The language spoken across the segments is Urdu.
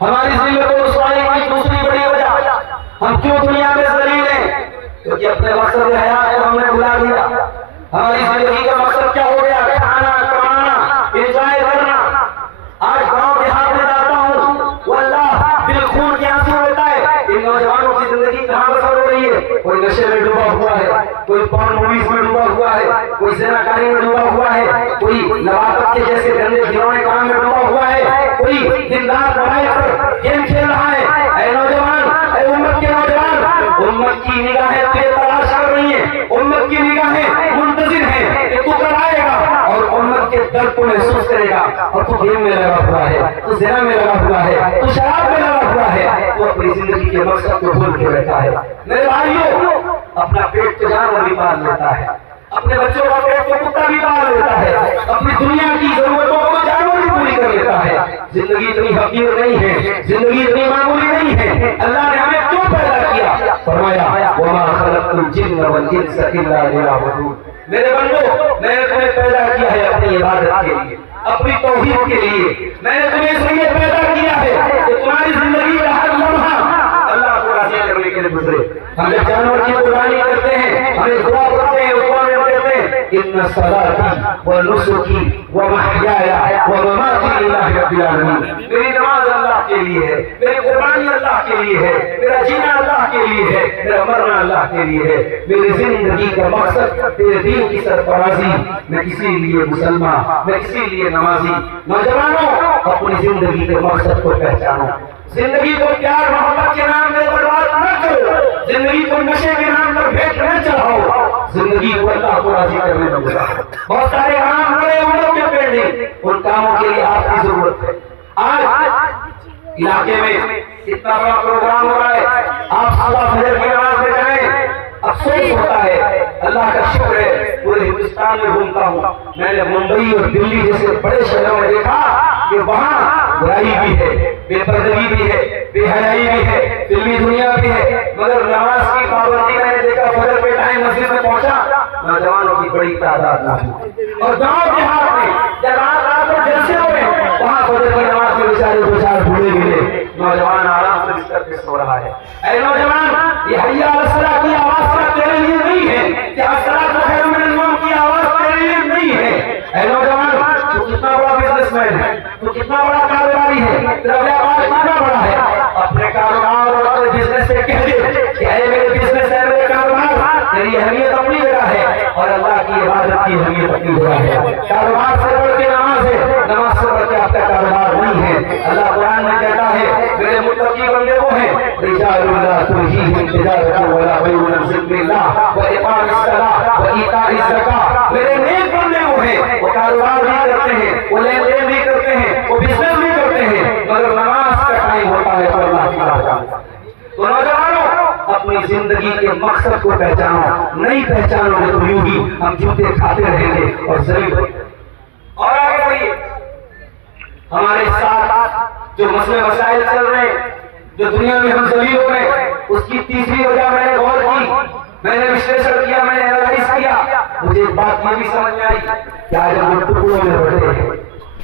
ہماری ذلت و رسوائی کی دوسری بڑی وجہ ہم کیوں دنیا میں ذلیل ہیں؟ کیونکہ اپنے مقصد حیات کو ہم نے بھلا دیا. ہماری زندگی کا مقصد کیا ہو گیا؟ کھانا، کمانا، انجوائے کرنا. آج گاؤں دیہات میں جاتا ہوں، وہ اللہ دل خون کے آنسو ہوتا ہے. ان نوجوانوں کی زندگی کہاں بسر ہو رہی ہے؟ کوئی نشے میں ڈوبا ہوا ہے، کوئی پورن موویز میں ڈوبا ہوا ہے، کوئی زنا کاری میں ڈوبا ہوا ہے، کوئی لواطت کے جیسے گندے گھنونے کام میں ڈوبا ہوا ہے، کوئی دن رات موبائل پر گیم کھیل رہا ہے. اے نوجوان، اے امت کے نوجوان، امت کی نگاہیں تجھے تلاش کر رہی ہیں، امت کی نگاہیں منتظر ہیں کہ تو کب آئے گا اور امت کے درد کو محسوس کرے گا. اور تو گیم میں لگا ہوا ہے، تو زنا میں لگا ہوا ہے، تو شراب میں لگا ہوا ہے، تو اپنی زندگی کے مقصد کو بھول کے بیٹھا ہے. میرے بھائیوں، اپنا پیٹ تو جانور بھی پال لیتا ہے، اپنے بچوں کا پیٹ تو کتا بھی پال لیتا ہے، اپنی دنیا کی ضرورتوں کو جانور بھی پوری کر لیتا ہے. زندگی اتنی حقیر نہیں ہے، زندگی اتنی معمولی نہیں ہے. اللہ نے ہمیں کیوں پیدا کیا؟ فرمایا وما خلقت الجن والانس الا ليعبدون. میرے بندو، میں نے تمہیں پیدا کیا ہے اپنی عبادت کے لیے، اپنی توحید کے لیے. میں نے تمہیں اس لیے پیدا کیا ہے کہ تمہاری زندگی کا ہر لمحہ اللہ کو راضی کرنے کے لیے گزرے. ہم جب جانور کی قربانی کرتے ہیں، ہمیں دعا کرتے ہیں، دعا میں کہتے ہیں ان صلاتی و نسکی و محیایا و مماتی للہ رب العالمین. میری نماز اللہ کے لیے ہے، میری قربانی اللہ کے لیے ہے، میرا جینا اللہ کے لیے ہے، میرا مرنا اللہ کے لیے ہے. میری زندگی کا مقصد تیرے دین کی سرفرازی. میں اسی لیے مسلمان، میں اسی لیے نمازی. نوجوانوں، اپنی زندگی کے مقصد کو پہچانو. زندگی کو پیار محبت کے نام میں برباد نہ کرو، زندگی کو نشے کے نام پر بھیٹ نہ چڑھاؤ، زندگی کو اللہ کو راضی کرنے میں گزارو. بہت سارے کام بڑے عمر کے پینڈنگ، ان کاموں کے لیے آپ کی ضرورت ہے. آج علاقے میں اتنا بڑا پروگرام ہو رہا ہے، آپ صبح فجر کی نماز میں جائیں، افسوس ہوتا ہے. اللہ کا شکر ہے پورے ہندوستان میں گھومتا ہوں، میں نے ممبئی اور دلی جیسے بڑے شہروں میں دیکھا کہ وہاں برائی بھی ہے، بے پردگی بھی ہے، بے حیائی بھی ہے، فلمی دنیا بھی ہے، مگر نماز کی پابندی میں نے دیکھا. فجر کے ٹائم مسجد میں پہنچا، نوجوانوں کی بڑی تعداد نہ ہوئی. اور گاؤں دیہات میں جب رات کو جلسے ہوئے، وہاں فجر کی نماز میں بیچارے دو چار بوڑھے ملے، نوجوان آرام سے بستر پہ سو رہا ہے. اے نوجوان، یہ حی علی الصلاۃ کی آواز صرف تیرے لیے نہیں ہے، کہ الصلاۃ خیر من النوم کی آواز تیرے لیے نہیں ہے. اے نوجوان، تو کتنا بڑا بزنس مین ہے، تو کتنا بڑا کاروباری ہے، تیرا ویاپار کتنا بڑا ہے، اپنے کاروبار اور اپنے بزنس سے کہہ دے کہ اے میرے بزنس ہے، میرے کاروبار، تیری اہمیت اپنی جگہ ہے اور اللہ کی عبادت کی اہمیت اپنی جگہ ہے. کاروبار سے بڑھ کے نماز ہے، نماز سے بڑھ کے آپ کا کاروبار نہیں ہے. اللہ قرآن میں کہتا ہے میرے متقی بندے وہ ہیں رجال لا تلہیہم تجارۃ ولا بیع عن ذکر اللہ واقام الصلاۃ وایتاء الزکاۃ. میرے نیک بندے وہ ہیں، وہ کاروبار بھی کرتے ہیں، وہ لین دین بھی کرتے ہیں، وہ بزنس بھی کرتے ہیں، مگر نماز کا ٹائم ہوتا ہے تو اللہ کی بات کرتے ہیں. تو نوجوانوں، اپنی زندگی کے مقصد کو پہچانو. نہیں پہچانو گے تو یوں ہی ہم جوتے کھاتے رہیں گے اور ذلیل رہیں گے. اور آگے بڑھیے، ہمارے ساتھ جو مسئلے مسائل چل رہے ہیں، جو دنیا میں ہم ذلیل ہو رہے، اس کی تیسری وجہ میں نے غور کی، میں نے وشلیشن کیا، میں نے اینالائز کیا. مجھے ایک بات یہ بھی سمجھ میں آئی کہ آج ہم ٹکڑوں میں بٹے ہیں،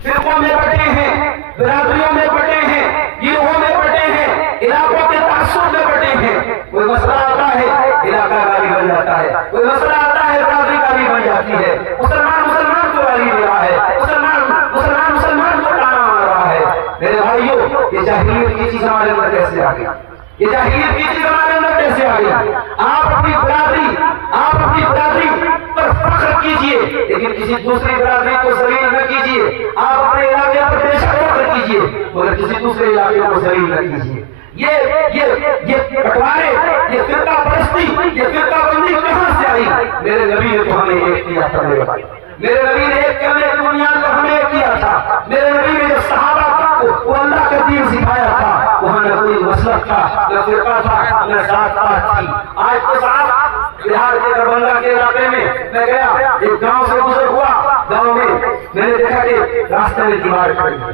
فرقوں میں بٹے ہیں، برادریوں میں بٹے ہیں، گروہوں میں بٹے ہیں، علاقوں کے تعصب میں بٹے ہیں. کوئی مسئلہ آتا ہے علاقہ کا بھی بن جاتا ہے، کوئی مسئلہ آتا ہے برادری کا بھی بن جاتی ہے. مسلمان مسلمان کو گالی دے رہا ہے، مسلمان مسلمان کو تانا مار رہا ہے. میرے بھائیوں، یہ جاہلیت کی چیز ہمارے اندر کیسے آ گئی؟ یہ جاہلیت کی چیز ہمارے اندر کیسے آ گئی؟ آپ اپنی برادری پر فخر کیجئے، لیکن کسی دوسری برادری کو ذلیل نہ کیجئے. آپ اپنے علاقے پر بے شک فخر کیجئے، مگر کسی دوسرے علاقے کو ذلیل نہ کیجئے. یہ بٹوارے، یہ فرقہ پرستی، یہ فرقہ بندی کہاں سے آئی؟ میرے نبی نے تو ہمیں ایک کیا تھا. میرے نبی نے ایک کرنے کی بنیاد پر ہمیں ایک کیا تھا. میرے نبی نے جب صحابہ کو اللہ کا دین سکھایا تھا، وہاں نہ کوئی مسلک تھا، نہ فرقہ تھا، نہ ذات پات تھی. آج تو صاحب بہار کے دربھنگہ کے علاقے میں میں گیا، ایک گاؤں سے گزر ہوا، گاؤں میں میں نے دیکھا کہ راستے میں دیوار کھڑی ہے.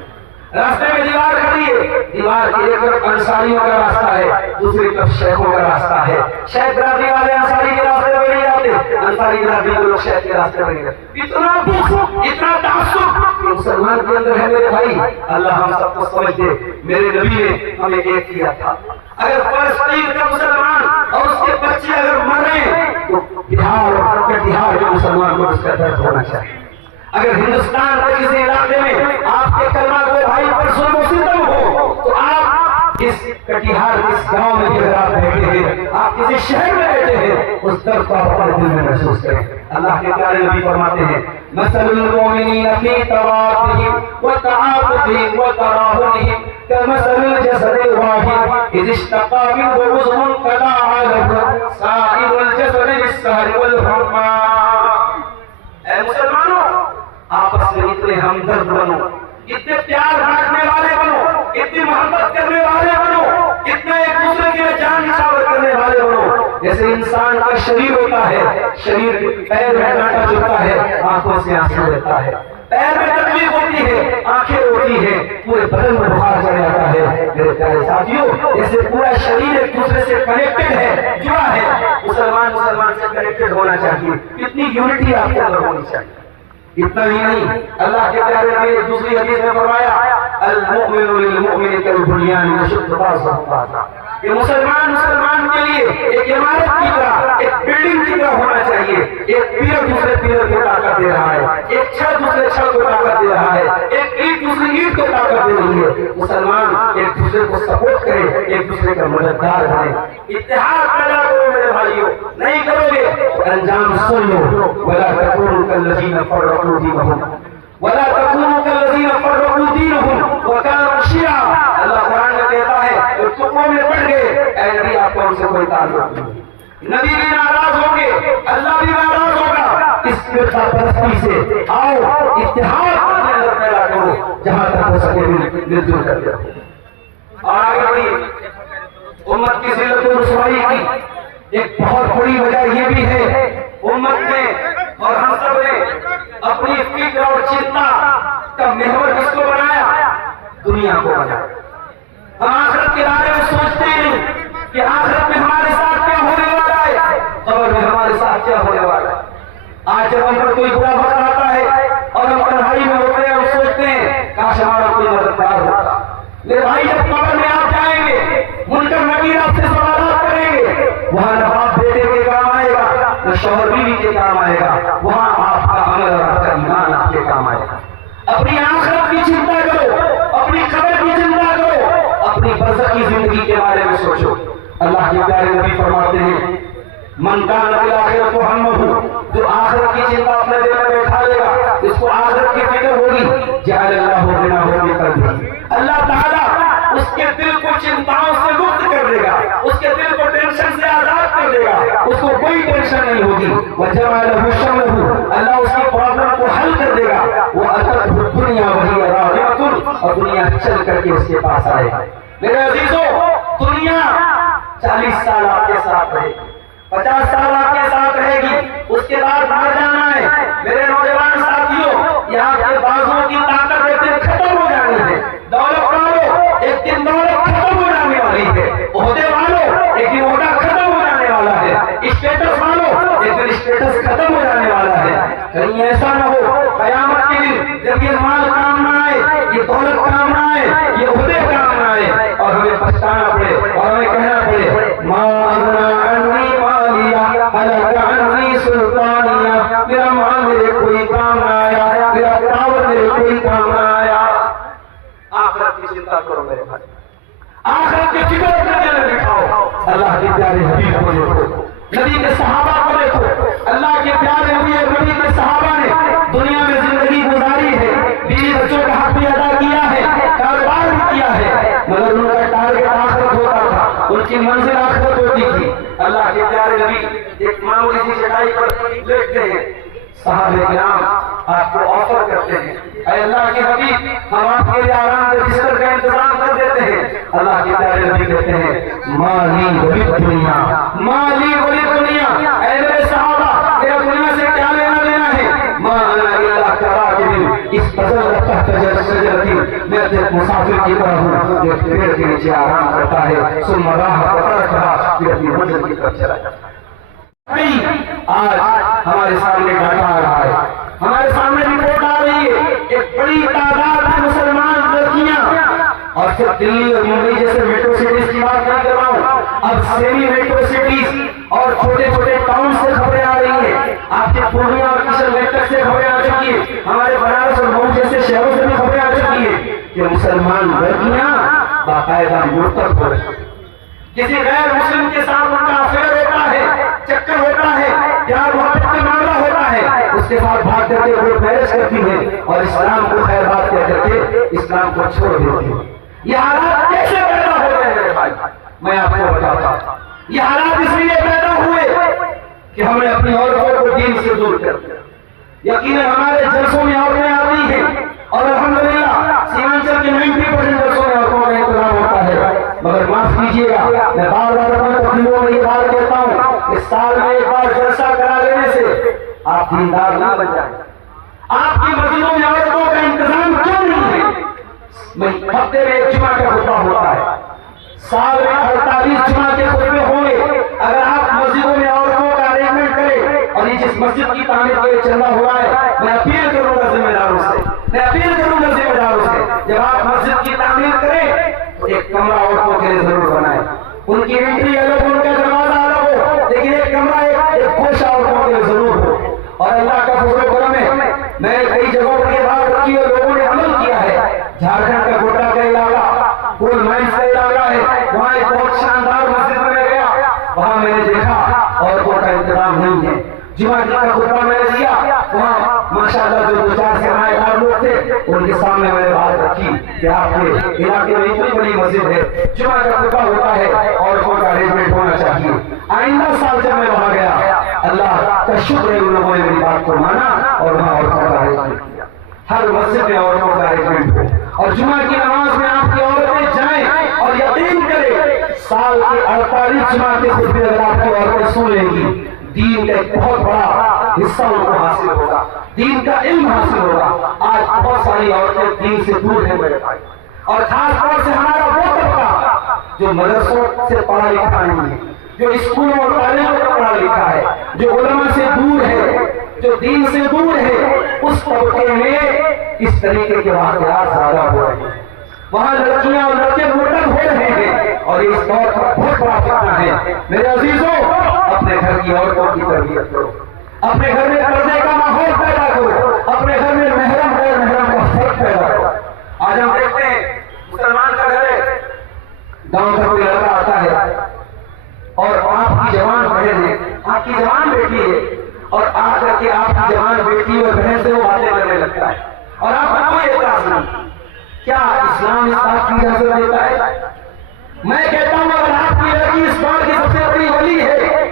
راستے میں دیوار کھڑی ہے، دیوار کی ایک طرف انصاریوں کا راستہ ہے، دوسری طرف شیخوں کا راستہ ہے۔ شیخ برادری والے انصاری کے راستے پہ نہیں جاتے، انصاری برادری کے لوگ شیخ کے راستے پہ نہیں جاتے۔ اتنا بغض، اتنا تعصب کہ مسلمان کے اندر ہے میرے بھائی۔ اللہ ہم سب کو سمجھ دے، میرے نبی نے ہمیں ایک کیا تھا، اگر فلسطین کا مسلمان اور اس کے بچے اگر مریں تو بہار اور کٹیہار کے مسلمان کو اس کا درد ہونا چاہیے۔ اگر ہندوستان کے کسی علاقے میں آپ کے کلمہ کو بھائی پر ظلم و ستم ہو تو آپ اس کٹیہار اس گاؤں میں بھی اگر آپ بیٹھے ہیں، آپ کسی شہر میں بیٹھے ہیں، اس درد کو آپ اپنے دل میں محسوس کریں۔ اللہ کے پیارے نبی فرماتے ہیں مثل المؤمنین فی توادہم وتعاطفہم وتراحمہم كمثل الجسد الواحد اذ اشتقى منه عضو تداعى له سائر الجسد بالسهر والحمى۔ اے مسلمانوں، آپس میں اتنے ہمدرد بنو، اتنے پیار بانٹنے والے بنو، اتنی محبت کرنے والے بنو، اتنے ایک دوسرے کے جان نچھاور کرنے والے بنو۔ جیسے انسان کا شریر ہوتا ہے، شریر پیر میں کانٹا چبھتا ہے، آنکھوں سے آنسو رہتا ہے، پیر میں تکلیف ہوتی ہے، آنکھیں روتی ہے، پورے بدن میں بخار چڑھ جاتا ہے۔ میرے پیارے ساتھیوں، جیسے پورا شریر ایک دوسرے سے کنیکٹڈ ہے، جڑا ہے، مسلمان سے کنیکٹڈ ہونا چاہیے۔ کتنی یونٹی آپ کے اندر ہونی چاہیے۔ اتنا ہی نہیں، اللہ کے پیارے نبی نے دوسری حدیث میں فرمایا المؤمن للمؤمن کالبنیان یشد بعضہ بعضا، کہ مسلمان کے لیے ایک عمارت کی طرح، ایک بلڈنگ کی طرح ہونا چاہیے۔ ایک پیلر دوسرے پیلر کو طاقت دے رہا ہے، ایک چھت دوسرے چھت کو طاقت دے رہا ہے، ایک اینٹ دوسری اینٹ کو طاقت دے رہی ہے۔ مسلمان ایک دوسرے کو سپورٹ کرے، ایک دوسرے کا مددگار بنے، اتحاد پیدا کرو میرے بھائیوں۔ نہیں کرو گے تو انجام سن لو، ولا تکونوا کالذین فرقوا دینہم ولا تکونوا کالذین فرقوا دینہم وکانوا شیعا۔ اللہ قرآن میں کہتا ہے جو ٹکڑوں میں بٹ گئے، اے نبی آپ کو ان سے کوئی تعلق نہیں، نبی بھی ناراض ہوں گے، اللہ بھی ناراض ہوگا۔ اس فرقہ پرستی سے آؤ اتحاد اپنے اندر پیدا کرو، جہاں تک ہو سکے مل جل کر کے رہو۔ اور آگے بڑھی امت کی ذلت و رسوائی کی ایک بہت بڑی وجہ یہ بھی ہے، امت نے اور ہم سب نے اپنی فکر اور چنتا کا محور کس کو بنایا؟ دنیا کو بنایا۔ ہم آخرت کے بارے میں سوچتے ہیں کہ آخرت میں ہمارے ساتھ کیا ہونے والا ہے، قبر میں ہمارے ساتھ کیا ہونے والا ہے۔ آج جب ہم پر کوئی برا وقت آتا ہے اور ہم تنہائی میں ہوتے ہیں، ہم سوچتے ہیں کاش ہمارا کوئی مددگار ہوتا۔ میرے بھائی جب قبر میں آپ جائیں گے، منکر نکیر آپ سے سوالات کریں گے، وہاں نہ باپ بیٹے کے کام آئے گا، نہ شوہر بیوی کے کام آئے گا، وہاں آپ کا عمل اور آپ کا ایمان آپ کے کام آئے گا۔ اپنی آخرت کی چنتا کرو، اپنی قبر کی چنتا کرو، اپنی برزخ کی زندگی کے بارے میں سوچو۔ اللہ کے پیارے نبی فرماتے ہیں من کان بالآخرۃ ہمہ، جو آخرت کی چنتا اپنے دل میں بیٹھا لے گا، اس کو آخرت کی فکر ہوگی، جعل اللہ غناہ فی قلبہ، اللہ تعالیٰ اس کے دل کو چنتاؤں سے مکت کر دے گا، اس کے دل کو ٹینشن سے آزاد کر دے گا، اس کو کوئی ٹینشن نہیں ہوگی۔ وجمع لہ شملہ، اللہ اس کی پرابلم کو حل کر دے گا۔ واتتہ الدنیا وہی راغمۃ، اور دنیا چل کر کے اس کے پاس آئے گا۔ میرے عزیزوں، دنیا 40 سال آپ کے ساتھ رہے گی، 50 سال آپ کے ساتھ رہے گی، اس کے بعد مر جانا ہے۔ میرے نوجوان ساتھیوں، یہاں کے بازوؤں کی طاقت ایک دن ختم ہو جانی ہے، دولت والوں ایک دن دولت ختم ہو جانے والی ہے، عہدے والوں ایک دن عہدہ ختم ہو جانے والا ہے، اسٹیٹس والوں ایک دن اسٹیٹس ختم ہو جانے والا ہے۔ کہیں ایسا نہ ہو قیامت کے دن جب یہ مال کام نہ آئے، یہ دولت کام نہ آئے، یہ عہدے کام نہ آئے، اور ہمیں پچھتانا پڑے اور ہمیں کہنا پڑے ما اغنی عنی مالیہ ہلک عنی سلطانیہ، میرا مال میرے کوئی کام نہ آیا، میرا پاور میرے کوئی کام نہ آیا۔ آخرت کی چنتا کرو میرے بھائی، آخرت کی فکر اپنے دل میں بٹھاؤ۔ اللہ کے پیارے حبیب کو دیکھو، نبی کے صحابہ کو دیکھو۔ اللہ کے پیارے نبی اور نبی کے صحابہ نے دنیا میں زندگی گزاری ہے، بیوی بچوں کا حق بھی ادا کیا ہے، کاروبار بھی کیا ہے، مگر ان کا ٹارگٹ آخرت ہوتا تھا، ان کی منزل آخرت ہوتی تھی۔ اللہ کے پیارے نبی ایک معمولی سی چٹائی پر لیٹتے ہیں، صحابہ کرام آپ کو آفر کرتے ہیں اے اللہ کے حبیب ہم آپ کے لیے آرام کے بستر کا انتظام کر دیتے ہیں۔ اللہ کے پیارے نبی کہتے ہیں مالی ولی دنیا، مالی ولی دنیا، اے میرے صحابہ میرا دنیا سے کیا لینا دینا ہے؟ ما انا الا کراکب استظل تحت شجرتین، میں ایک مسافر کی طرح ہوں جو پیڑ کے نیچے آرام کرتا ہے، ثم راح فترکھا، پھر اپنی منزل کی طرف چلا جاتا ہے۔ آج ہمارے سامنے ڈاٹا آ رہا ہے، ہمارے سامنے رپورٹ آ رہی ہے، ایک بڑی تعداد میں مسلمان لڑکیاں، اور پھر دلی اور ممبئی جیسے میٹرو سٹیز کی بات نہیں کر رہا ہوں، اب سیمی میٹرو سٹیز اور چھوٹے چھوٹے ٹاؤن سے خبریں آ رہی ہیں، آپ کے پورنیہ اور کشن گنج سے خبریں آ چکی ہیں، ہمارے بنارس اور مئو جیسے شہروں سے بھی خبریں آ چکی ہیں کہ مسلمان لڑکیاں باقاعدہ مرتد ہو رہی ہیں، کسی غیر مسلم کے ساتھ ان کا افیئر ہوتا ہے، چکر ہوتا ہے، پیار محبت کا معاملہ ہوتا ہے، اس کے ساتھ بھاگ کر کے وہ میرج کرتی ہے اور اسلام کو خیر بات کہہ کر کے اسلام کو چھوڑ دیتی ہے۔ یہ حالات کیسے پیدا ہو رہے ہیں میرے بھائی؟ میں آپ کو بتاتا ہوں، یہ حالات اس لیے پیدا ہوئے کہ ہم نے اپنی عورتوں کو دین سے دور کر دیا۔ یقیناً ہمارے جلسوں میں عورتیں آتی ہیں اور الحمدللہ سیمانچل کے 90% جلسوں میں عورتوں کا انتظام ہوتا ہے، مگر معاف کیجیے گا، میں بار بار اپنے تقریروں میں یہ بات کہتا ہوں، اس سال میں ایک بار جلسہ کرا لینے سے آپ دیندار نہ بن جائیں۔ آپ کی مسجدوں میں عورتوں کا انتظام کیوں نہیں ہے؟ ہفتے میں ایک جمعہ کا خطبہ ہوتا ہے، سال میں 48 جمعہ کے خطبے ہوں گے، اگر آپ مسجدوں میں عورتوں کا ارینجمنٹ کریں، اور یہ جس مسجد کی تعمیر کے لیے چل رہا ہوا ہے، میں اپیل کروں گا ذمہ داروں سے، جب آپ مسجد کی تعمیر کریں تو ایک کمرہ عورتوں کے لیے ضرور بنائیں، ان کی انٹری الگ، ان کا دروازہ الگ ہو، لیکن ایک کمرہ ایک گوشہ عورتوں کے لیے ضرور ہو۔ اور اللہ کا فضل و کرم ہے، میں کئی جگہوں پر یہ بات رکھی اور لوگوں نے عمل کیا ہے۔ جھارکھنڈ کا گوٹا کا علاقہ، کول مائنس کا علاقہ ہے، وہاں ایک بہت شاندار مسجد میں گیا، وہاں میں نے دیکھا عورتوں کا انتظام نہیں ہے۔ جمعہ کا خطبہ میں نے دیا، وہاں ماشاءاللہ جو 2-4 سرمایہ دار لوگ تھے ان کے سامنے میں نے بات رکھی کہ آپ کے علاقے میں اتنی بڑی مسجد ہے، جمعہ کا خطبہ ہوتا ہے، عورتوں کا ارینجمنٹ ہونا چاہیے۔ آئندہ سال جب میں وہاں گیا، اللہ کا شکر ہے ان لوگوں نے میری بات کو مانا اور وہاں عورتوں کا ارینجمنٹ کیا، ہر مسجد میں عورتوں کا ارینجمنٹ ہو، اور جمعہ کی نماز میں آپ کی عورتیں جائیں اور یقین کریں سال کے 48 جمعہ کے خطبے اگر آپ کی عورتیں سن لیں گی، دین کا ایک بہت بڑا حصہ ان کو حاصل ہوگا، دین کا علم حاصل ہوگا۔ آج بہت ساری عورتیں دین سے دور ہیں میرے بھائی، اور خاص طور سے ہمارا وہ طبقہ جو مدرسوں سے پڑھا لکھا نہیں ہے، جو اسکولوں اور کالجوں سے پڑھا لکھا ہے، جو علماء سے دور ہے، جو دین سے دور ہے، اس طبقے میں اس طریقے کے واقعات زیادہ ہو رہے ہیں، وہاں لڑکیاں اور لڑکے مرتد ہو رہے ہیں، اور اس دور کا بہت بڑا فتنہ ہے۔ میرے عزیزوں، اپنے گھر کی عورتوں کی تربیت کرو، اپنے گھر میں پردے کا ماحول پیدا کرو، اپنے گھر میں محرم غیر محرم کا فرق پیدا کرو۔ آج ہم دیکھتے ہیں مسلمان کا گھر ہے، گاؤں کا کوئی لڑکا آتا ہے اور آپ کی جوان بہن ہے، آپ کی جوان بیٹی ہے، اور آ کر کے آپ کی جوان بیٹی اور بہن سے وہ باتیں کرنے لگتا ہے، اور آپ کو کوئی اعتراض نہیں۔ کیا اسلام اس بات کی اجازت دیتا ہے؟ میں کہتا ہوں اگر آپ کی لڑکی اس بات کی سب سے بڑی ولی ہے،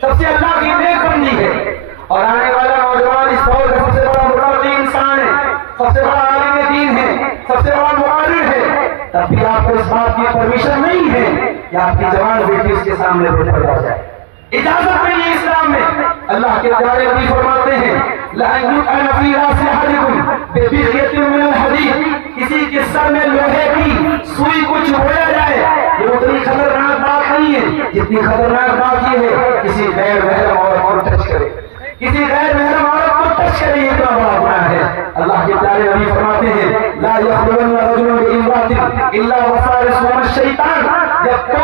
سب سے اللہ کی نیک بندی ہے، اور آنے والا نوجوان اس دور کا سب سے بڑا متقی انسان ہے، سب سے بڑا عالم دین ہے، سب سے بڑا مقرر ہے، تب بھی آپ کو اس بات کی پرمیشن نہیں ہے کہ آپ کی جوان بیٹی اس کے سامنے بے پردہ جائے، اجازت نہیں ہے اسلام میں۔ اللہ کے پیارے نبی فرماتے ہیں لَأَن يُطْعَنَ فِي رَأْسِ أَحَدِكُمْ بِبِغْيَةٍ مِّنَ الْحَدِيدِ، کسی کے سر میں لوہے کی سوئی کو چبھویا جائے، یہ اتنی خطرناک بات نہیں ہے جتنی خطرناک بات یہ ہے کسی غیر محرم عورت کو ٹچ کرے، کسی غیر محرم عورت کو ٹچ کرے، یہ اتنا بڑا گناہ ہے۔ اللہ کے پیارے نبی فرماتے ہیں لا يخلون رجل بامرأة الا وفارسهما الشیطان، جب تو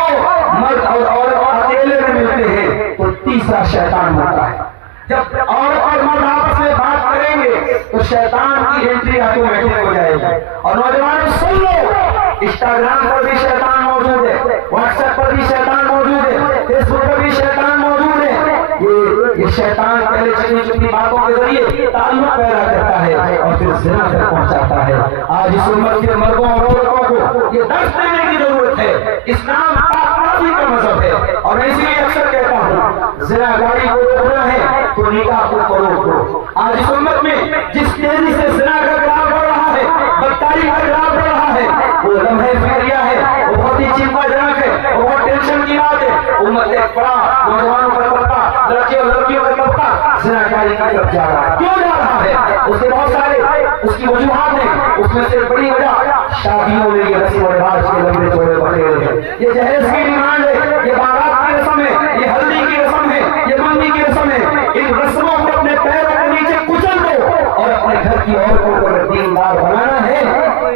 مرد اور عورت اکیلے میں ملتے ہیں تو تیسرا شیطان ہوتا ہے، جب عورت اور مرد آپس میں بات کریں گے تو شیطان کی انٹری آٹومیٹک ہو جائے گی۔ اور نوجوانوں سن لو، انسٹاگرام پر بھی شیطان موجود ہے، واٹس ایپ پر بھی شیطان موجود ہے، فیس بک پر بھی شیطان موجود ہے۔ یہ شیطان پہلے چنی چنی باتوں کے ذریعے تعلق پیدا کرتا ہے اور پھر زنا تک پہنچاتا ہے۔ آج اس امت کے مردوں اور عورتوں کو یہ درس دینے کی ضرورت ہے، اسلام پاک کا مذہب ہے، اور میں اسی لیے اکثر کہتا ہوں زناگاری کو روکنا ہے تو نکاح کو کرو۔ آج اس امت میں جس تیزی سے زنا کا گراف بڑھ رہا ہے، بدکاری کا گراف بڑھ رہا ہے، وہ لمحے فکریہ ہے، وہ بہت ہی چنتا جنک ہے، وہ بہت ٹینشن کی بات ہے۔ امت ایک بڑا نوجوانوں کا طبقہ، لڑکے اور لڑکیوں کا طبقہ زناکاری کی طرف جا رہا ہے، کیوں جا رہا ہے؟ اس کے بہت سارے اس کی وجوہات ہیں، اس میں سے بڑی وجہ شادیوں میں یہ رسم و رواج کے لمبے چوڑے بخیرے ہیں، یہ جہیز کی ڈیمانڈ ہے، یہ بارات کی رسم ہے، یہ ہلدی کی رسم ہے، یہ مہندی کی رسم ہے۔ ان رسموں کو اپنے پیروں کے نیچے کچل دو اور اپنے گھر کی عورتوں کو دیندار بنانا ہے،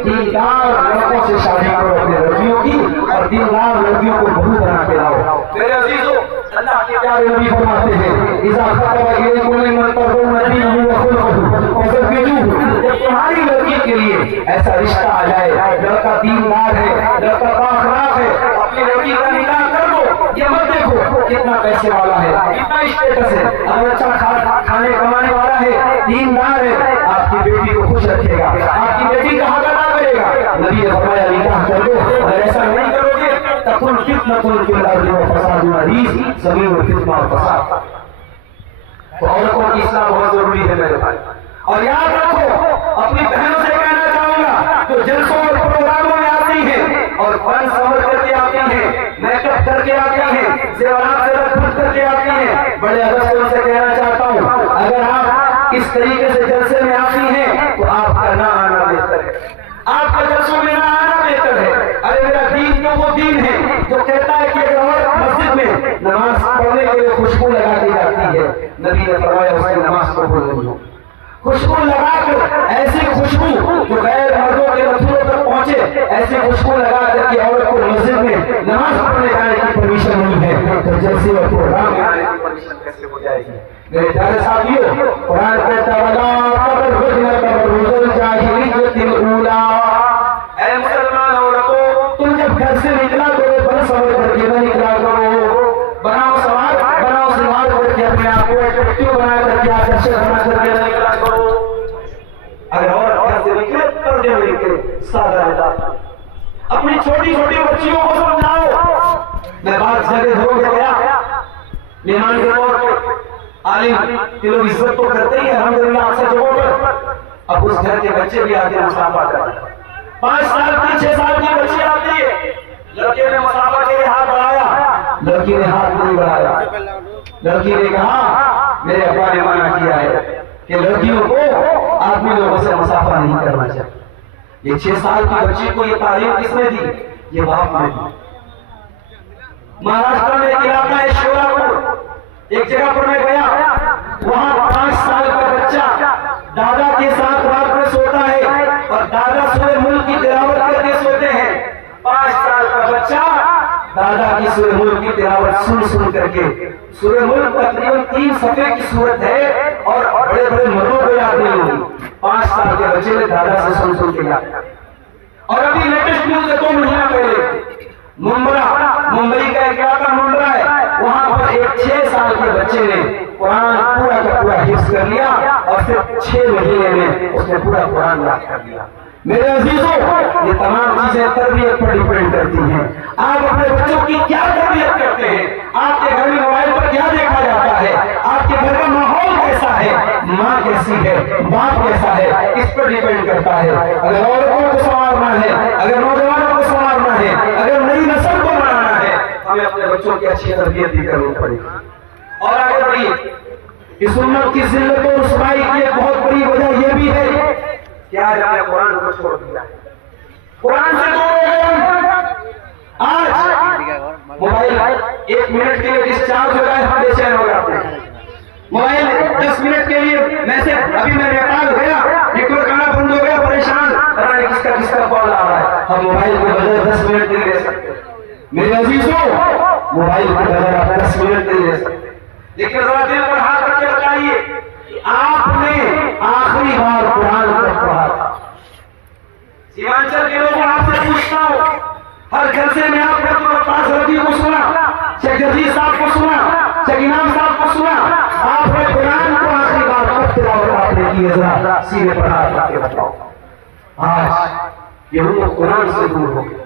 دیندار لڑکوں سے شادی کرو اپنے لڑکیوں کی، اور دیندار لڑکیوں کو بہو بنا کے لاؤ۔ میرے عزیزو، اللہ کے پیارے نبی فرماتے ہیں اذا خطب الیکم من ترضون دینہ وخلقہ فزوجوہ، جب تمہاری لڑکی کے لیے ایسا رشتہ آ جائے، لڑکا دیندار ہے، لڑکا بااخلاق ہے، اپنی لڑکی کا نکاح کر دو۔ یہ مت دیکھو کتنا پیسے والا ہے، کتنا اسٹیٹس ہے، اگر اچھا کھانے کمانے والا ہے، دیندار ہے، آپ کی بیٹی کو خوش رکھے گا، آپ کی بیٹی کا حق ادا کرے گا۔ نبی نے فرمایا نکاح کر دو، اگر ایسا نہیں کرو گے تکن فتنۃ فی الارض وفساد عریض، زمین میں فتنہ اور فساد۔ تو عورتوں کی اصلاح بہت ضروری ہے میرے بھائی، اور یاد رکھو اپنی بہنوں سے کہنا چاہوں گا جو جلسوں اور پروگراموں میں آتی ہیں اور فن سمر کر کے آتی ہیں، میک اپ کر کے آتی ہیں، زیورات سے رکھ کر کے آتی ہیں، بڑے ادب سے ان سے کہنا چاہتا ہوں اگر آپ اس طریقے سے جلسے میں آتی ہیں تو آپ کا نہ آنا بہتر ہے، آپ کا جلسوں میں نہ آنا بہتر ہے۔ ارے میرا دین تو وہ دین ہے جو کہتا ہے کہ اگر عورت مسجد میں نماز پڑھنے کے لیے خوشبو لگا دی جاتی ہے، نبی نے فرمایا اس کی نماز قبول نہیں ہو۔ خوشبو لگا کر ایسی خوشبو جو غیر مردوں کے نتھنوں تک پہنچے، ایسی خوشبو لگا کر کہ عورت کو مسجد میں نماز پڑھنے جانے کی پرمیشن نہیں ہے، تو جلسے اور پروگرام میں آنے کی پرمیشن کیسے ہو جائے گی؟ میرے پیارے ساتھیوں، قرآن کہتا ہے وَلَا تَبَرُّجْنَ تَبَرُّجَ الْجَاهِلِيَّةِ الْأُولَىٰ، اے مسلمان عورتوں تم جب گھر سے نکلا کرو بن سمجھ کر کے نہ نکلا کرو، بناؤ سماج کر کے اپنے آپ کو ایٹریکٹیو بنا کر کے آکرشک بنا کر کے نہ نکلا کرو۔ اگر عورت گھر سے نکلے پردے میں نکلے، سادہ رہتا۔ اپنی چھوٹی چھوٹی بچیوں کو سمجھاؤ۔ میں بات جگہ ہو گیا مہمان کے طور پہ، عالم کے لوگ عزت تو کرتے ہی الحمدللہ آپ سے جگہوں پر، اب اس گھر کے بچے بھی آگے مسافہ کرتے ہیں۔ 5 سال کی 6 سال کی بچی آتی ہے، لڑکے نے مسافہ کے لیے ہاتھ بڑھایا، لڑکی نے ہاتھ نہیں بڑھایا، لڑکی نے کہا میرے ابا نے منع کیا ہے کہ لڑکیوں کو آدمی لوگوں سے مسافہ نہیں کرنا چاہیے۔ یہ 6 سال کی بچی کو یہ تعلیم کس نے دی؟ یہ باپ نے دی۔ مہاراشٹر میں ایک علاقہ ہے شولاپور، ایک جگہ پر میں گیا، وہاں 5 سال کا بچہ دادا کے ساتھ رات میں سوتا ہے اور دادا سورہ ملک کی تلاوت کر کے سوتے ہیں۔ 5 سال کا بچہ دادا کی سورہ ملک کی تلاوت سن کر کے، سورہ ملک تقریباً 3 صفحے کی سورت ہے اور بڑے بڑے مردوں کو یاد نہیں ہوگی، 5 سال کے بچے نے دادا سے سن کے یاد۔ اور ابھی لیٹسٹ نیوز ہے 2 مہینہ پہلے ممبئی کا ایک علاقہ منڈرا ہے، وہاں پر ایک 6 سال کے بچے نے قرآن پورا کا پورا حفظ کر لیا اور پھر 6 مہینے میں اس نے پورا قرآن یاد کر لیا۔ میرے عزیزوں، یہ تمام چیزیں تربیت پر ڈیپینڈ کرتی ہیں۔ آپ اپنے بچوں کی کیا تربیت کرتے ہیں؟ آپ کے گھر میں موبائل پر کیا دیکھا جاتا ہے؟ آپ کے گھر کا ماحول کیسا ہے؟ ماں کیسی ہے؟ باپ کیسا ہے؟ اس پر ڈیپینڈ کرتا ہے۔ اگر عورتوں کو سنوارنا ہے، اگر نوجوانوں کو سنوارنا ہے، اگر نئی نسل کو بنانا ہے، ہمیں اپنے بچوں کی اچھی تربیت بھی کرنی پڑے گی۔ اور آگے بڑھیے، اس امت کی ذلت و رسوائی کی ایک بہت بڑی وجہ یہ بھی ہے کہ آج ہم نے قرآن کو چھوڑ دیا ہے، قرآن سے دور ہو گئے۔ آج موبائل 1 منٹ کے لیے ڈسچارج ہو جائے ہم بے چین ہو جاتے ہیں۔ موبائل 10 منٹ کے لیے میسج، ابھی میں نیپال گیا، نیٹورک آنا بند ہو گیا، پریشان، پتہ نہیں کس کا کال آ رہا ہے، ہم موبائل کے بغیر 10 منٹ نہیں رہ سکتے۔ میرے عزیزوں، موبائل کے بغیر آپ 10 منٹ نہیں رہ سکتے۔ لیکن ذرا دل پر ہاتھ رکھ کے بتائیے کہ آپ نے آخری بار قرآن کب پڑھا تھا؟ سیمانچل کے لوگوں آپ سے پوچھتا ہوں، ہر جلسے میں آپ نے تو پاس ربی کو سنا، شیخ عزیز صاحب کو سنا، شیخ امام صاحب کو سنا، آپ نے قرآن کو آخری بار کب تلاوت آپ نے کی؟ ذرا سینے پر ہاتھ رکھ کے بتاؤ۔ آج یہ امت قرآن سے دور ہو گئی۔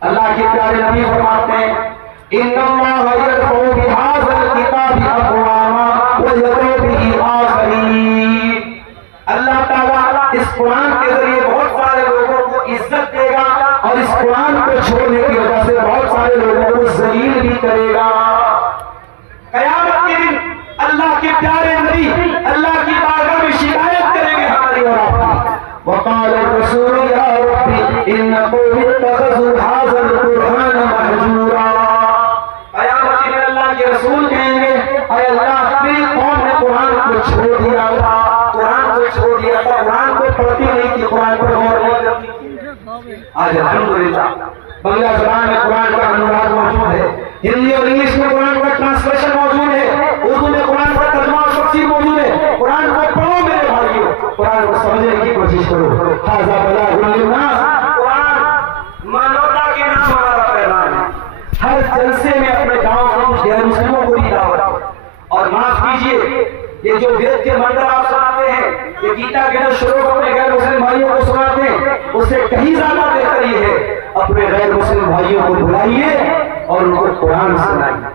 اللہ کے پیارے نبی فرماتے ہیں ان اللہ یرفع بہذا الکتاب اقواما ویذر بہ آخرین، اللہ تعالیٰ اس قرآن کے ذریعے بہت سارے لوگوں کو عزت دے گا اور اس قرآن کو چھوڑنے کی وجہ سے بہت سارے لوگوں کو ذلیل بھی کرے گا۔ قیامت کے دن اللہ کے پیارے نبی اللہ کی بارگاہ میں شکایت کریں گے ہماری اور آپ کی، آج الحمدللہ بنگلہ زبان میں قرآن کا انواد موجود ہے، ہندی اور انگلش میں قرآن کا ٹرانسلیشن موجود ہے، اردو میں قرآن کا ترجمہ اور تفسیر موجود ہے۔ قرآن کو پڑھو میرے بھائیوں، قرآن کو سمجھنے کی کوشش کرو۔ ھذا بلاغ للناس، قرآن مانوتا کے نام ہمارا پیغام ہے۔ ہر جلسے میں اپنے گاؤں میں غیر مسلموں کو بھی دعوت، اور معاف کیجیے یہ جو وید کے منتر آپ سناتے ہیں، یہ گیتا کے جو شلوک اپنے غیر مسلم بھائیوں کو سناتے ہیں، اس سے کہیں زیادہ بہتر یہ ہے اپنے غیر مسلم بھائیوں کو بلائیے اور ان کو قرآن سنائیے،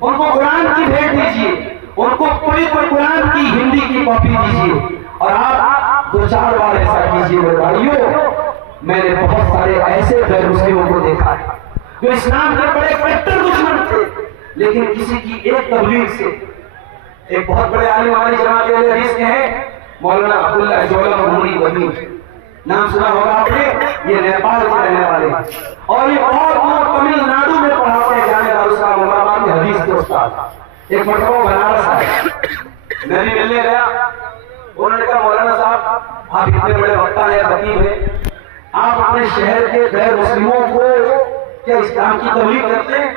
ان کو قرآن کی بھیٹ دیجیے، ان کو پوری قرآن کی ہندی کی کاپی دیجیے، اور آپ 2-4 بار ایسا کیجیے میرے بھائیوں۔ میں نے بہت سارے ایسے غیر مسلموں کو دیکھا ہے جو اسلام کے بڑے کٹر دشمن تھے، لیکن کسی کی ایک تبلیغ سے، ایک بہت بڑے عالم ہماری جماعت اہل حدیث کے ہیں مولانا عبداللہ جولا محمودی ولی، نام سنا ہوگا آپ نے، یہ نیپال کے رہنے والے ہیں، اور یہ بہت دور تمل ناڈو میں پڑھاتے ہیں جامعہ دارالاسلام احمد آباد میں حدیث کے استاد۔ ایک مرتبہ بنارس آئے، میں بھی ملنے گیا، انہوں نے کہا مولانا صاحب آپ اتنے بڑے وقتہ ہیں، خطیب ہیں، آپ اپنے شہر کے غیر مسلموں کو کیا اسلام کی تبلیغ کرتے ہیں؟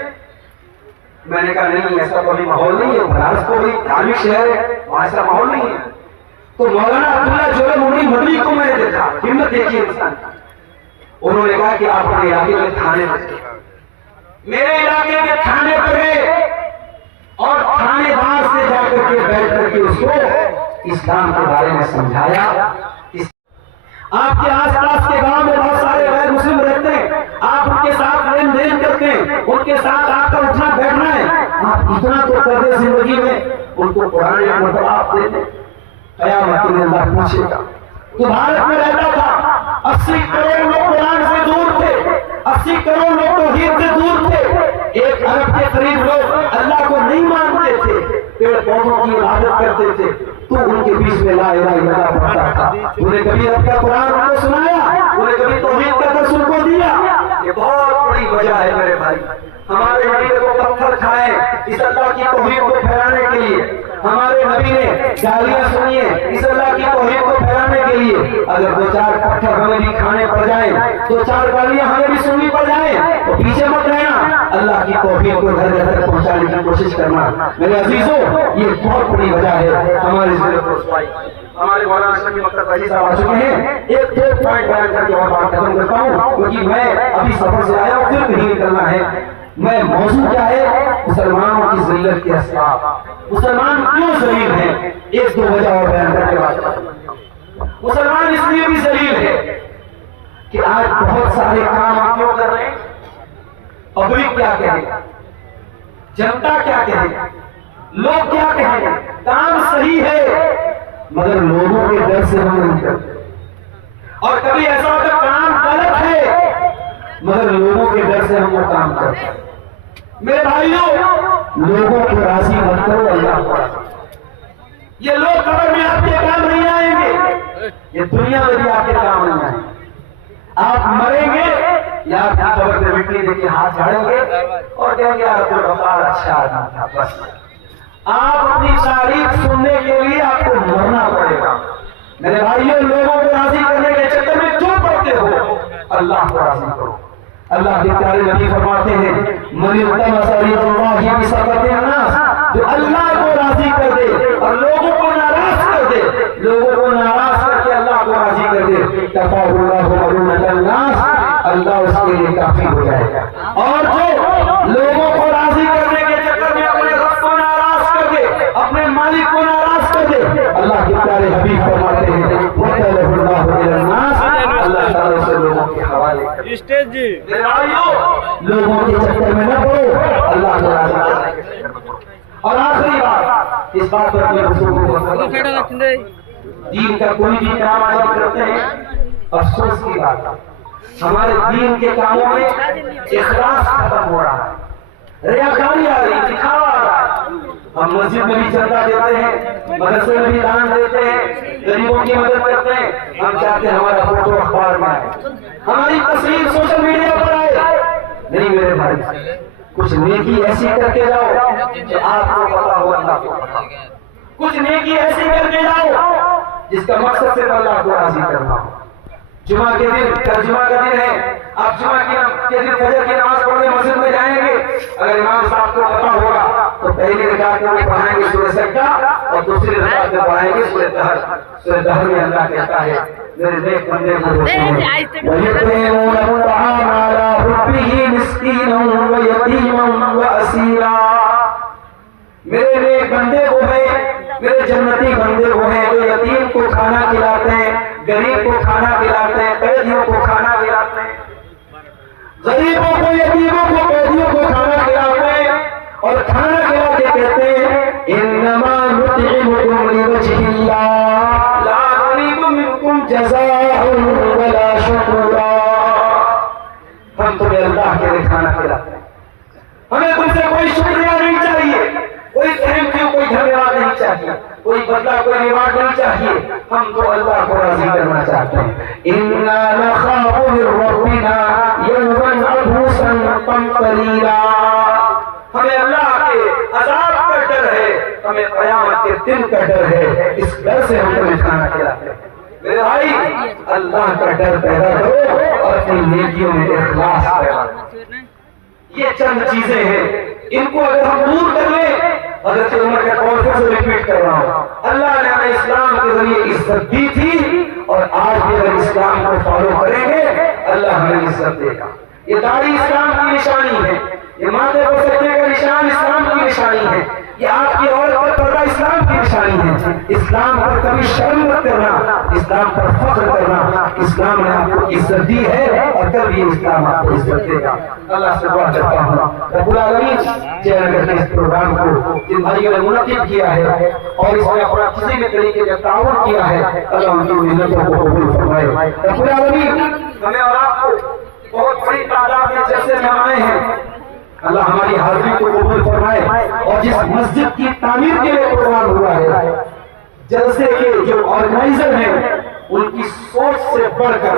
میں نے کہا نہیں، ایسا کوئی ماحول نہیں ہے، بنارس کو بھی دھارمک شہر ہے، وہاں ایسا ماحول نہیں ہے۔ تو مولانا عبداللہ جولا محمودی مدنی کو میں نے دیکھا، ہمت دیکھیے انسان کی، انہوں نے کہا کہ آپ اپنے علاقے میں تھانے پر گئے، میرے علاقے کے تھانے پر گئے اور تھانے دار سے جا کر کے بیٹھ کر کے اس کو اسلام کے بارے میں سمجھایا۔ آپ کے آس پاس کے گاؤں میں بہت سارے غیر مسلم رہتے ہیں، آپ ان کے ساتھ لین دین کرتے ہیں، ان کے ساتھ آپ کا اٹھنا بیٹھنا ہے، آپ اتنا تو کر دیں زندگی میں، ان کو قرآن ایک مرتبہ آپ دے دیں، قیامت کے دن اللہ پوچھے گا۔ تو بھارت میں رہتا تھا 80 کروڑ لوگ قرآن سے دور تھے، 80 کروڑ لوگ توحید سے دور تھے، 1 ارب کے قریب لوگ اللہ کو نہیں مانتے تھے، پیڑ پودوں کی عبادت کرتے تھے، تو ان کے بیچ میں لا الہ الا اللہ پڑھتا تھا، انہیں کبھی رب کا قرآن ان کو سنایا، انہیں کبھی توحید کا درس ان کو دیا۔ یہ بہت بڑی وجہ ہے میرے بھائی، ہمارے نبی نے وہ پتھر کھائے اس اللہ کی توحید کو پھیلانے کے لیے، ہمارے نبی نے گالیاں سنی ہیں اس اللہ کی توحید کو پھیلانے کے لیے۔ اگر 2-4 پتھر ہمیں بھی کھانے پڑ جائیں، 2-4 گالیاں ہمیں بھی سننی پڑ جائیں، تو پیچھے مت رہنا، اللہ کی توحید کو گھر گھر تک پہنچانے کی کوشش کرنا۔ میرے عزیزوں، یہ بہت بڑی وجہ ہے ہماری زندگی۔ ہمارے مولانا شفیع مکتب عزیز صاحب آ چکے ہیں، 1-2 پوائنٹ بیان کر کے اور بات ختم کرتا ہوں، کیونکہ میں ابھی سفر سے آیا ہوں، پھر کہیں نکلنا ہے۔ میں موضوع کیا ہے؟ مسلمانوں کی ذلت کے اسباب، مسلمان کیوں ذلیل ہیں، 1-2 وجہ اور بیان کر کے بات ختم کرتا ہوں۔ مسلمان اس لیے بھی ذلیل ہے کہ آج بہت سارے کام ہم کیوں کر رہے ہیں، پبلک کیا کہے، جنتا کیا کہے، لوگ کیا کہیں، کام صحیح ہے مگر لوگوں کے ڈر سے ہم نہیں کرتے، اور کبھی ایسا ہوتا ہے کام غلط ہے مگر لوگوں کے ڈر سے ہم وہ کام کرتے ہیں۔ میرے بھائیوں، لوگوں کو راضی مت کرو، اللہ کو راضی۔ یہ لوگ قبر میں آپ کے کام نہیں آئیں گے، یہ دنیا میں بھی آپ کے کام نہیں آئیں گے۔ آپ مریں گے یا آپ کی قبر پہ مٹی دے کے ہاتھ جھاڑیں گے اور کہیں گے یار عبدالغفار اچھا آدمی تھا، بس۔ آپ اپنی تعریف سننے کے لیے آپ کو مرنا پڑے گا۔ میرے بھائیوں، لوگوں کو راضی کرنے کے چکر میں کیوں پڑتے ہو؟ اللہ کو راضی کرو۔ اللہ کے پیارے نبی فرماتے ہیں من اتبع سبیل اللہ بسخط الناس، جو اللہ کو راضی کر دے اور لوگوں کو ناراض کر دے، لوگوں کو ناراض کر کے اللہ کو راضی کر دے، کفاہ اللہ مؤونۃ الناس، اللہ اس کے لیے کافی ہو جائے گا۔ اور جو لوگوں کو راضی کرنے کے چکر میں اپنے رب کو ناراض کر دے، اپنے مالک کو ناراض کر دے، اللہ کے پیارے حبیب فرماتے ہیں وَكَلَهُ اللَّهُ إِلَى النَّاسِ، اللہ تعالیٰ سے لوگوں کے حوالے کرے۔ لوگوں کے چکر میں نہ پڑو، اللہ کو راضی کرنے کے چکر میں پڑو۔ اور آخری بات، اس بات پر اپنے بزرگوں کو دین کا کوئی بھی کام آج کرتے ہیں، افسوس کی بات ہے ہمارے دین کے کاموں میں اخلاص ختم ہو رہا ہے، ریاکاری آ رہی، دکھاوا آ رہا ہے۔ ہم مسجد میں بھی چندہ دیتے ہیں، مدرسے میں بھی دان دیتے ہیں، غریبوں کی مدد کرتے ہیں، ہم چاہتے ہیں ہمارا فوٹو اخبار میں آئے، ہماری تصویر سوشل میڈیا پر آئے۔ نہیں میرے بھائی، کچھ نیکی ایسی کر کے جاؤ جو آپ کو پتا ہو، اللہ کو پتا ہو۔ کچھ نیکی ایسی کر کے جاؤ جس کا مقصد صرف اللہ کو راضی کرنا ہو۔ جمعہ کے دن کل جمعہ کا دن ہے، آپ جمعہ کے دن فجر کی نماز پڑھنے مسجد میں جائیں گے، اگر امام صاحب کو پتا ہوگا تو پہلی رکعت میں پڑھائیں گے سورہ سجدہ اور دوسری رکعت میں پڑھائیں گے سورہ دہر۔ سورہ دہر میں اللہ کہتا ہے میرے نیک بندے کو وَيُطْعِمُونَ الطَّعَامَ عَلَىٰ حُبِّهِ مِسْكِينًا وَيَتِيمًا وَأَسِيرًا، میرے نیک بندے وہ ہیں، میرے جنتی بندے وہ ہیں جو یتیم کو کھانا کھلاتے ہیں، غریب کو کھانا کھلاتے ہیں، قیدیوں کو کھانا کھلاتے ہیں، غریبوں کو یتیموں کو قیدیوں کو کھانا کھلاتے ہیں، اور کھانا کھلا کے کہتے ہیں انما نطعمکم لوجہ اللہ لا نريد منکم جزاء ولا شکورا، ہم تمہیں اللہ کے لیے کھانا کھلاتے ہیں، ہمیں تم سے کوئی شکریہ نہیں چاہیے، کوئی تھینک یو کوئی دھنیواد نہیں چاہیے، کوئی بدلہ کوئی ریوارڈ نہیں چاہیے، ہم تو اللہ کو راضی کرنا چاہتے ہیں۔ اِنَّا نَخَافُ مِن رَّبِّنَا يَوْمًا عَبُوسًا قَمْطَرِيرًا، ہمیں اللہ کے عذاب کا ڈر ہے، ہمیں قیامت کے دن کا ڈر ہے، اس ڈر سے ہم تمہیں کھانا کھلاتے ہیں۔ میرے بھائی اللہ کا ڈر پیدا کرو اور اپنی نیکیوں میں اخلاص پیدا کرو، یہ چند چیزیں ہیں، ان کو اگر ہم دور کر لیں، حضرت عمر کا قول پھر سے ریپیٹ کر رہا ہوں، اللہ نے ہمیں اسلام کے ذریعے عزت دی تھی اور آج بھی اگر اسلام کو فالو کریں گے اللہ ہمیں عزت دے گا۔ یہ داڑھی اسلام کی نشانی ہے، یہ ماتھے پر سجدے کا نشان اسلام کی نشانی ہے، یہ آپ کی عورت پر پردہ اسلام کی نشانی ہے۔ اسلام پر کبھی شرم مت کرنا، اسلام پر فخر کرنا، اسلام نے آپ کو عزت دی ہے اور کل بھی اسلام آپ کو عزت دے گا۔ اللہ سے دعا کرتا ہوں رب العالمین جے نگر کے اس پروگرام کو جن بھائیوں نے منعقد کیا ہے اور اس میں اپنا کسی بھی طریقے کا تعاون کیا ہے، اللہ ان کی محنتوں کو قبول فرمائے۔ رب العالمین ہمیں اور آپ کو بہت بڑی تعداد میں جلسے میں آئے ہیں، اللہ ہماری حاضری کو قبول فرمائے، اور جس مسجد کی تعمیر کے لیے پروگرام ہوا ہے، جلسے کے جو آرگنائزر ہیں ان کی سوچ سے بڑھ کر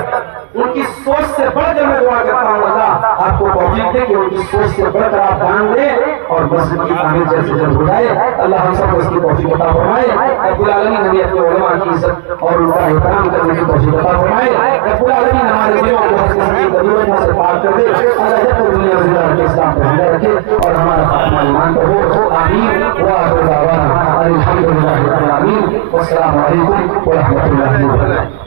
میں دعا کرتا ہوں اللہ آپ کو توفیق دے کہ ان کی سوچ سے بڑھ کر آپ دان دیں اور مسجد کی تعمیر جلد سے جلد ہو جائے۔ اللہ ہم سب کو اس کی توفیق عطا فرمائے۔ رب العالمین ہمیں اپنے علماء کی عزت اور ان کا احترام کرنے کی توفیق عطا فرمائے۔ رب العالمین ہمارے دلوں کو ہر قسم کی غیبتوں سے پاک کر دے، اللہ جب تک دنیا زندہ رکھے اسلام پر زندہ رکھے اور ہمارا خاتمہ ایمان پر ہو، آمین۔ وآخر دعوانا الحمدللہ رب العالمین، والسلام علیکم ورحمۃ اللہ وبرکاتہ۔